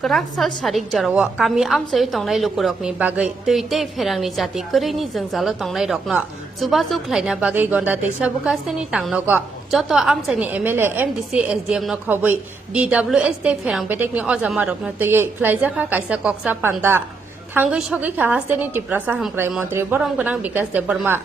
Keraksal sarik jarawa kami amsai tongnai lukurokni bagai tuitei ferangni jati kerini jengjalo tongnai rokno Subaju khlaina bagai gonda teisa bukasteni tangnogo joto amsaini MLA MDC SDM no khobui DWS te ferang betekni ojama rokno tei khlaijaka kaisa koksa panda thangoi sogoi kha hasteni tiprasa hamkrai mantri borom gonang Bikas Deborma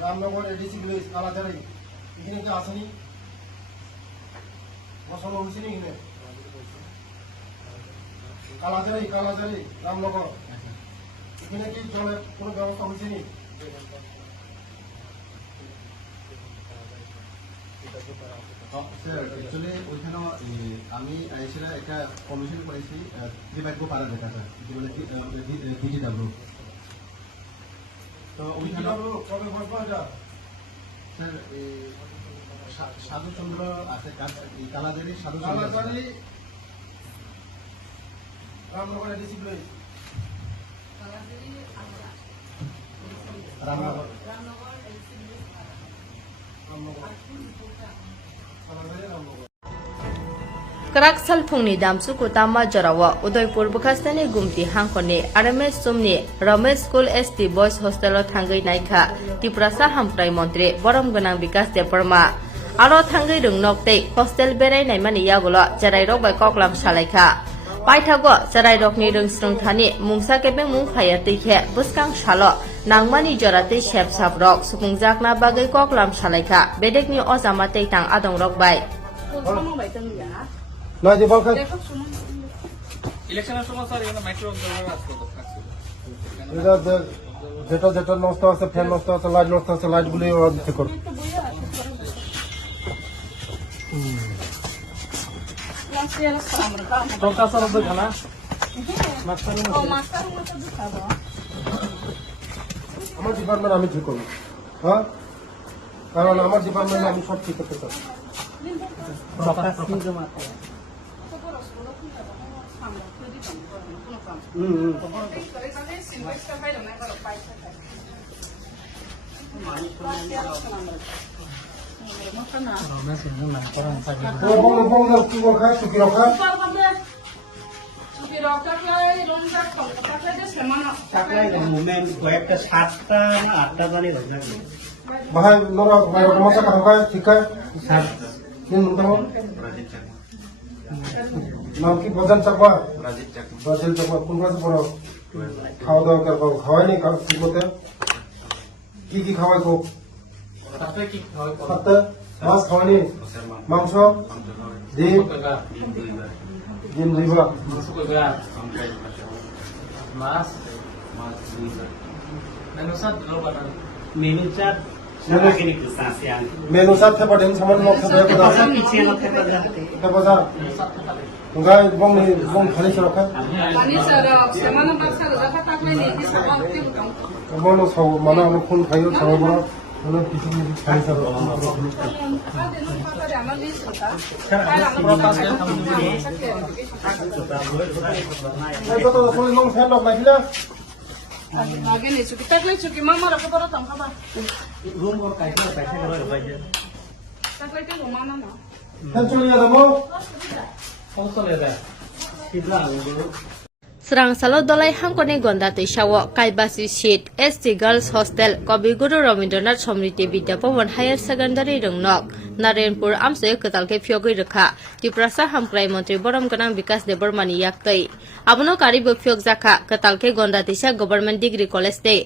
Ramnagar ADC village Kalajari এখানে কি আসেনি বসানো হয়েছে নি এখানে কালাজারি রামনগর এখানে কি জলের কোনো ব্যবস্থা হয়েছে নি স্যার অ্যাকচুয়ালি ওইখানে আমি সেটা একটা কমিশন করেছি ত্রিবাক্য পাড়া দেখা স্যার কি বলে DTW তো ওইখানে কবে বসবো এটা স্যার সাধুচন্দ্র আছে Kalajari Kalajari Ramnagar ADC village Ramnagar Keraksal phungni damsu kutama jarawa Udaipur bukastani gumti hangkone RMS Sumni Ramesh School ST Boys Hostel thangai naikha Tiprasa hamkrai mantri borom gonang Bikas Deborma aro thangai rungnok tei hostel berai naimani yagulo jarai rok bai koklam salaikha paithago jarai rokni rungsrung thani mungsa kebeng mung phaya teikhe buskang salo nangmani jorate shep sap rok supungjakna bagai koklam salaikha bedekni ojama tei tang adong rok bai না যে বলখান ইলেকশনের সময় sir এখানে micro observer আসতো তো যেটা যেটা নষ্ট আছে ফ্যান নষ্ট আছে লাইট নষ্ট আছে লাইট গুলি ঠিক করো টকা স্যার হবে খানা আমার ডিপার্টমেন্ট আমি ঠিক করবো হ্যাঁ কারণ আমার ডিপার্টমেন্টে আমি সব ঠিক করতে চাই কি রক্ষা সুখী রক্ষা কয়েকটা 7টা না 8টা বারে হয়ে যাবে ভাই নোরা ভাই মশা খাওয়া ঠিক আছে নাম কি বজান চাকমা রাজেল চাকমা কোন ক্লাসে পড়ো খাওয়া দাওয়া করবো খাওয়াই নি ঠিক মতে কি খাওয়াই খুব সাতটা মাছ খাওয়ানি মাংস ডিম দুইবার মেনু চাট মেনু সাথে পাঠিয়ে সামান মতো পিছিয়ে বাজার গাই বং খালি সরকা মনো সাও মানে আমি কোন খাইও সাও বড় মানে কিছু খালি সর এই তো কোন নং ফ্যান লক লাগিলা Magini cuki taklay cuki mama ra ko para tang kaba. Room ওর কাইছে করে ভাই Taklay ke rumana na. Fan চলে যাবো কোন চলে যায় কিদলা Serang salo dolai hangkone gonda teisawo Kaibasi Seat ST Girls Hostel Kobiguru Rabindranath Samriti Vidya Bhavan Higher Secondary Rungnok Narenpur amse ketalke phiogoi rekha Tiprasa hamkrai mantri borom ganang Bikas Debormani yaktei abono karibo phiog jaka ketalke gonda teisa Government Degree College tei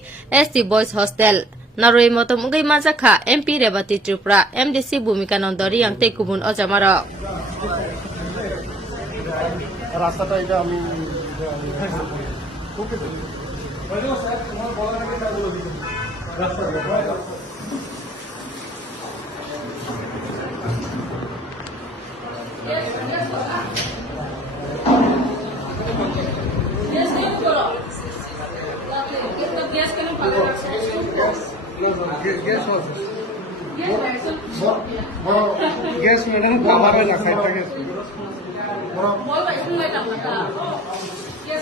ST Boys Hostel Naroi motom ungai majaka MP Rebati Tripura MDC Bhumika Nandori yang tei kubun ojamaro রাস্তাটা এটা আমি Yes, gas madam খাবার হয় না খাইতে গেছে বলবা একটু লাইট আপনারা case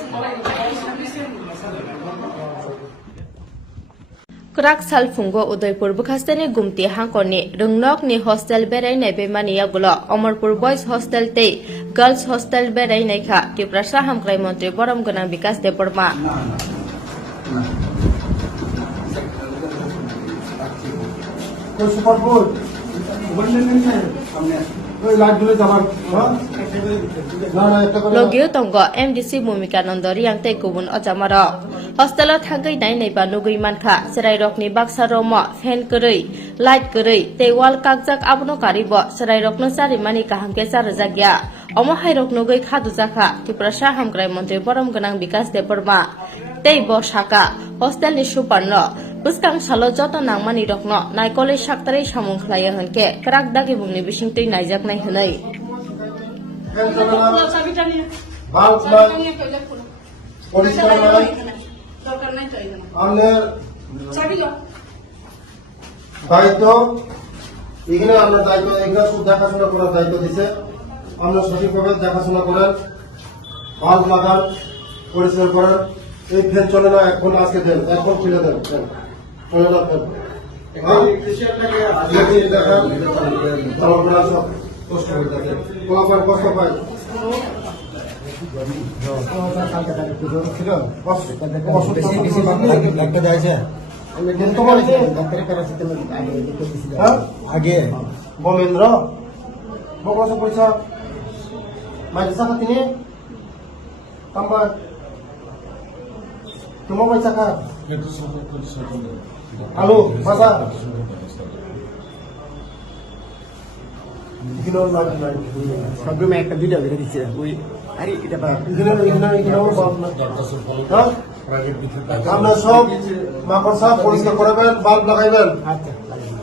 Krak salfungo Udaipur bukhastani gumti hangkoni rungnok ni hostel berai nai bemani yagulo Amarpur boys hostel te girls hostel berai nai kha Tiprasa hamkrai mantri borom ganang Vikas Deborma কোন superfood ওই লাইটগুলো যাবার না না একটা করে Logio tongo MDC Bhumika Nandori yang te kubun ojamaro hostel thangai nai nai ba nugui mankha serai rokni baksa romo fan korei light korei te wall kakjak abono karibo serai rokno sari mani kahamke sarjagya omo hairok nugui khadu jakha Tiprasa hamkrai mantri borom ganang Vikas Deborma tei bo shaka hostel ni suparno Buskang salo joto nangmani rokno naikole saktari samung khlaya honke krak dagi bungni bisingtui naijak nai hunai fan চলে না চাবিটা নিয়ে bulb চাবিটা নাই নিয়ে কইলে খুলো পরিষ্কার নাই দরকার নাই তো এখানে আমাদের চাবি দাও দায়িত্ব এখানে আমরা দায়িত্ব এগুলো সব দেখাশোনা করার দায়িত্ব দিছে আমরা সঠিকভাবে দেখাশোনা করেন বাল্ব লাগান পরিষ্কার করেন এই ফ্যান চলে না এখন আজকে দেন এখন খুলে দেন ফ্যান চলে না ফ্যান সব কষ্ট করে দেখেন কোলাপার কষ্ট পাই আগে বমেন্দ্র বকলাস পয়সা মাইসা খাতিনি কাম্বা তোমার পয়সা খা আলু ভাজা ইগনো না প্রবলেম একটা দুইটা বের দিচ্ছে ওই আরে এটা ইগনো হ্যাঁ আমরা সব মাকড় সাপ পরিষ্কার করাবেন বাল্ব লাগাইবেন আচ্ছা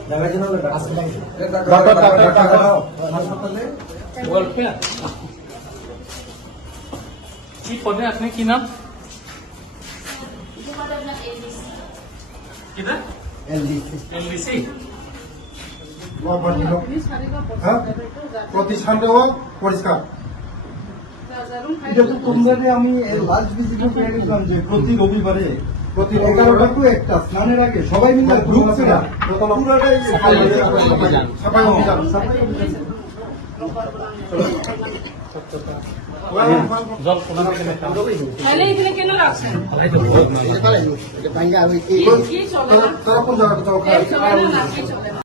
লাগার জন্য আজকে লাগে ডাক্তার হাসপাতালে গল্পে কি পদে আপনি কি নাম কিটা এলডিসি হ্যাঁ প্রতিষ্ঠানটাও পরিষ্কার এটা তো তোমাদের আমি লাস্ট ভিজিটে পেয়ে গেছিলাম যে প্রতি রবিবারে প্রতি 11টা টু 1টা স্নানের আগে সবাই মিলে গ্রুপ ছিল পুরোটাই সাফাই অভিযান জল কোন দিকে নেতা তাহলে এখানে কেন রাখছেন এটা ভাঙ্গা ওই কি চলে না তোরা কোন জায়গাটা এই চলে না না কি চলে না